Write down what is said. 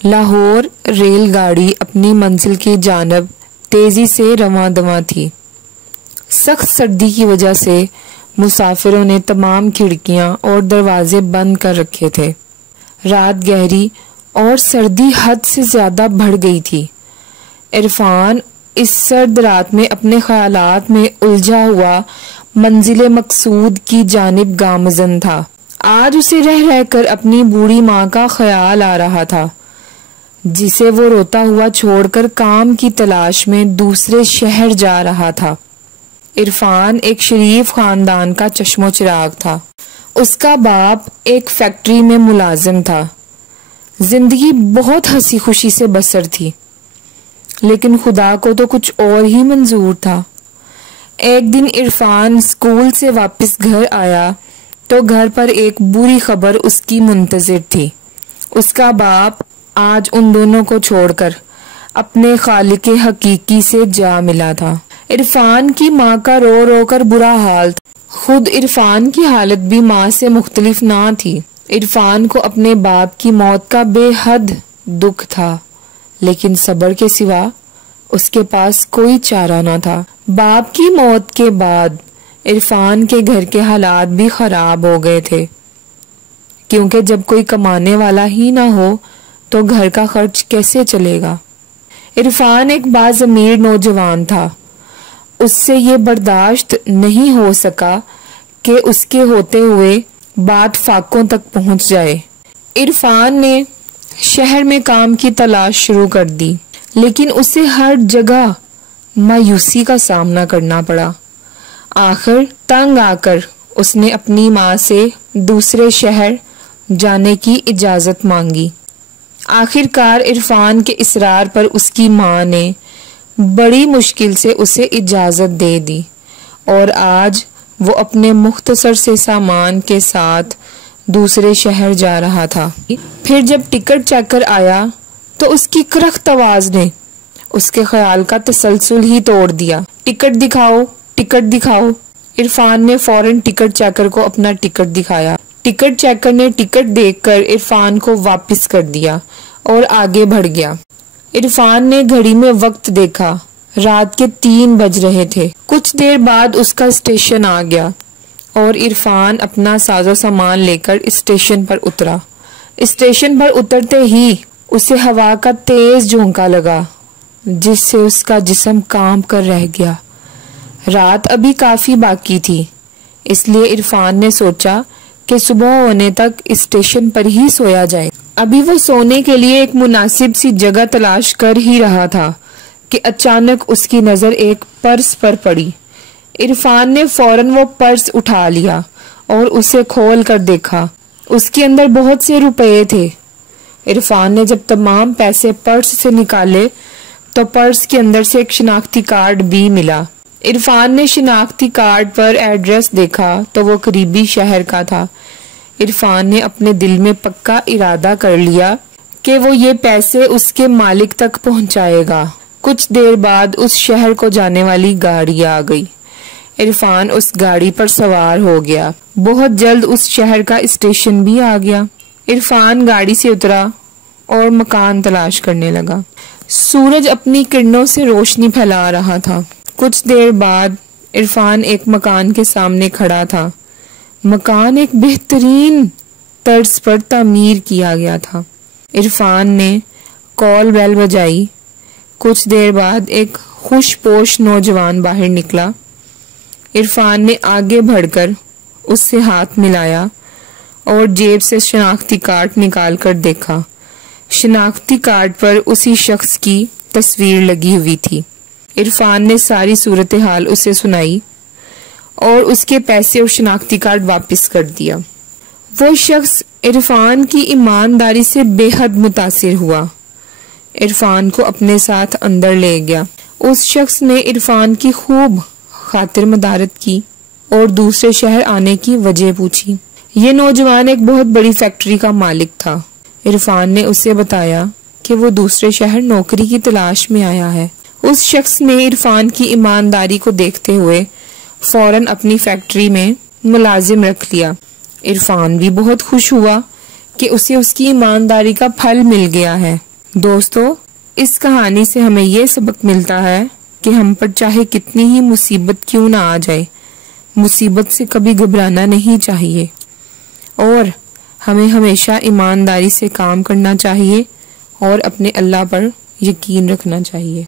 लाहौर रेलगाड़ी अपनी मंजिल की जानब तेजी से रवां दवां थी। सख्त सर्दी की वजह से मुसाफिरों ने तमाम खिड़कियां और दरवाजे बंद कर रखे थे। रात गहरी और सर्दी हद से ज्यादा बढ़ गई थी। इरफान इस सर्द रात में अपने ख्यालात में उलझा हुआ मंजिले मकसूद की जानिब गामजन था। आज उसे रह रहकर अपनी बूढ़ी माँ का ख्याल आ रहा था, जिसे वो रोता हुआ छोड़कर काम की तलाश में दूसरे शहर जा रहा था। इरफान एक शरीफ खानदान का चश्मो चिराग था। उसका बाप एक फैक्ट्री में मुलाजिम था। जिंदगी बहुत हंसी खुशी से बसर थी, लेकिन खुदा को तो कुछ और ही मंजूर था। एक दिन इरफान स्कूल से वापस घर आया तो घर पर एक बुरी खबर उसकी मुंतजिर थी। उसका बाप आज उन दोनों को छोड़कर अपने खालिक हकीकी से जा मिला था। इरफान की माँ का रो रो कर बुरा हाल था। खुद इरफान की हालत भी माँ से मुख्तलिफ ना थी। इरफान को अपने बाप की मौत का बेहद दुख था, लेकिन सब्र के सिवा उसके पास कोई चारा न था। बाप की मौत के बाद इरफान के घर के हालात भी खराब हो गए थे, क्योंकि जब कोई कमाने वाला ही ना हो तो घर का खर्च कैसे चलेगा। इरफान एक बाज़मीर नौजवान था। उससे ये बर्दाश्त नहीं हो सका कि उसके होते हुए बात फाकों तक पहुंच जाए। इरफान ने शहर में काम की तलाश शुरू कर दी, लेकिन उसे हर जगह मायूसी का सामना करना पड़ा। आखिर तंग आकर उसने अपनी माँ से दूसरे शहर जाने की इजाजत मांगी। आखिरकार इरफान के इसरार पर उसकी माँ ने बड़ी मुश्किल से उसे इजाजत दे दी और आज वो अपने मुख्तसर से सामान के साथ दूसरे शहर जा रहा था। फिर जब टिकट चेकर आया तो उसकी करख्त आवाज ने उसके ख्याल का तसलसल ही तोड़ दिया। टिकट दिखाओ, टिकट दिखाओ। इरफान ने फौरन टिकट चेकर को अपना टिकट दिखाया। टिकट चेकर ने टिकट देखकर इरफान को वापस कर दिया और आगे बढ़ गया। इरफान ने घड़ी में वक्त देखा। रात के 3 बज रहे थे। कुछ देर बाद उसका स्टेशन आ गया और इरफान अपना साजो सामान लेकर स्टेशन पर उतरा। स्टेशन पर उतरते ही उसे हवा का तेज झोंका लगा, जिससे उसका जिस्म कांप कर रह गया। रात अभी काफी बाकी थी, इसलिए इरफान ने सोचा कि सुबह होने तक स्टेशन पर ही सोया जाए। अभी वो सोने के लिए एक मुनासिब सी जगह तलाश कर ही रहा था कि अचानक उसकी नजर एक पर्स पर पड़ी। इरफान ने फौरन वो पर्स उठा लिया और उसे खोल कर देखा। उसके अंदर बहुत से रुपए थे। इरफान ने जब तमाम पैसे पर्स से निकाले तो पर्स के अंदर से एक शिनाख्ती कार्ड भी मिला। इरफान ने शिनाख्ती कार्ड पर एड्रेस देखा तो वो करीबी शहर का था। इरफान ने अपने दिल में पक्का इरादा कर लिया कि वो ये पैसे उसके मालिक तक पहुंचाएगा। कुछ देर बाद उस शहर को जाने वाली गाड़ी आ गई। इरफान उस गाड़ी पर सवार हो गया। बहुत जल्द उस शहर का स्टेशन भी आ गया। इरफान गाड़ी से उतरा और मकान तलाश करने लगा। सूरज अपनी किरणों से रोशनी फैला रहा था। कुछ देर बाद इरफान एक मकान के सामने खड़ा था। मकान एक बेहतरीन तर्ज पर तामीर किया गया था। इरफान ने कॉल बेल बजाई। कुछ देर बाद एक खुशपोश नौजवान बाहर निकला। इरफान ने आगे बढ़कर उससे हाथ मिलाया और जेब से शनाख्ती कार्ड निकाल कर देखा। शनाख्ती कार्ड पर उसी शख्स की तस्वीर लगी हुई थी। इरफान ने सारी सूरत हाल उसे सुनाई और उसके पैसे और शनाख्ती कार्ड वापस कर दिया। वो शख्स इरफान की ईमानदारी से बेहद मुतासिर हुआ। इरफान को अपने साथ अंदर ले गया। उस शख्स ने इरफान की खूब खातिर मदारत की और दूसरे शहर आने की वजह पूछी। ये नौजवान एक बहुत बड़ी फैक्ट्री का मालिक था। इरफान ने उसे बताया कि वो दूसरे शहर नौकरी की तलाश में आया है। उस शख्स ने इरफान की ईमानदारी को देखते हुए फौरन अपनी फैक्ट्री में मुलाजिम रख लिया। इरफान भी बहुत खुश हुआ कि उसे उसकी ईमानदारी का फल मिल गया है। दोस्तों, इस कहानी से हमें ये सबक मिलता है कि हम पर चाहे कितनी ही मुसीबत क्यों ना आ जाए, मुसीबत से कभी घबराना नहीं चाहिए और हमें हमेशा ईमानदारी से काम करना चाहिए और अपने अल्लाह पर यकीन रखना चाहिए।